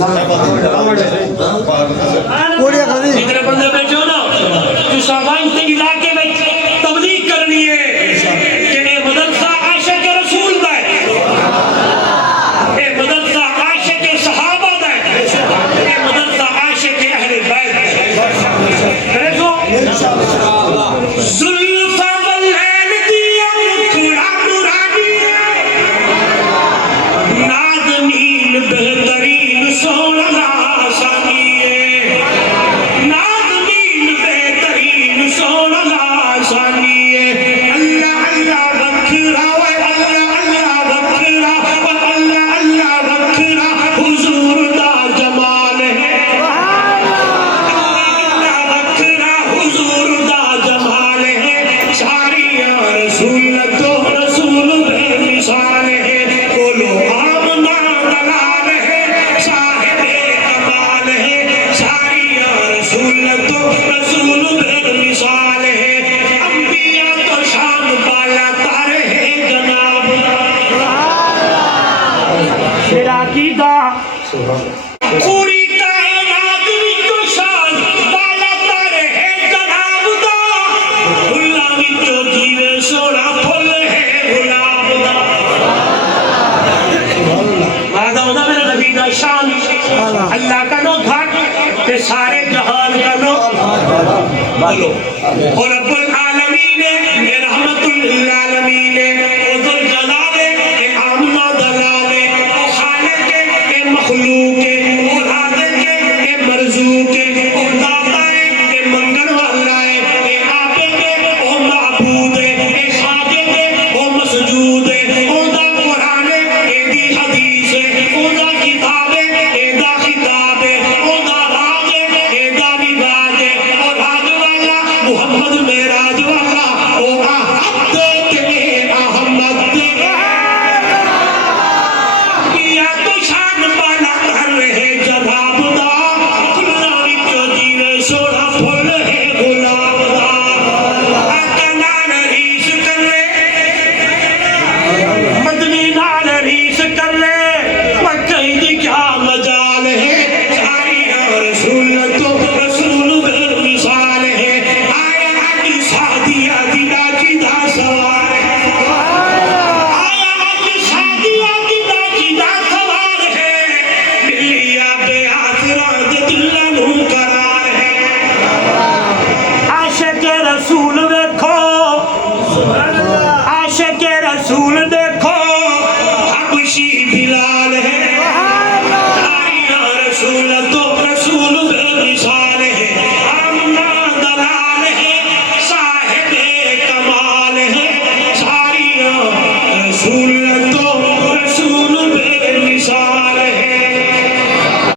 جتنے بندے بیٹھے ہو نا جو سامائن تے علاقے میں تبلیغ کرنی ہے کہ اے مدرسہ عاشق رسول دا ہے، اے مدرسہ عاشق صحابہ دا ہے، اے مدرسہ عاشق اہل بیت ہے۔ زلفہ واللیل دیا مکھڑا نورانی ہے، نازنین بہترین سونا لاسانی ہے، نازنین بہترین سونا لاسانی ہے۔ اللہ اللہ وکھرا و اللہ اللہ وکھرا و اللہ اللہ وکھرا حضور دا جمال ہے، اللہ وکھرا حضور دا جمال ہے، شاریاں رسول تو رسول بے مثال ہے، بولو آمنا دلال ہے، صاحب کمال ہے، شاریاں رسول تو رسول بے مثال ہے، انبیاء تو شان بالا تار ہے جناب میرا عقیدہ پوری کائنات وچوں شان بالا تار ہے جناب دا، پھلاں وچوں جیوے سونا پھل ہے گلاب دا۔ ماذا ہوتا میرا نبی دا شان اللہ کا نو گھاٹ کہ سارے جہان کا نو بولو اور رب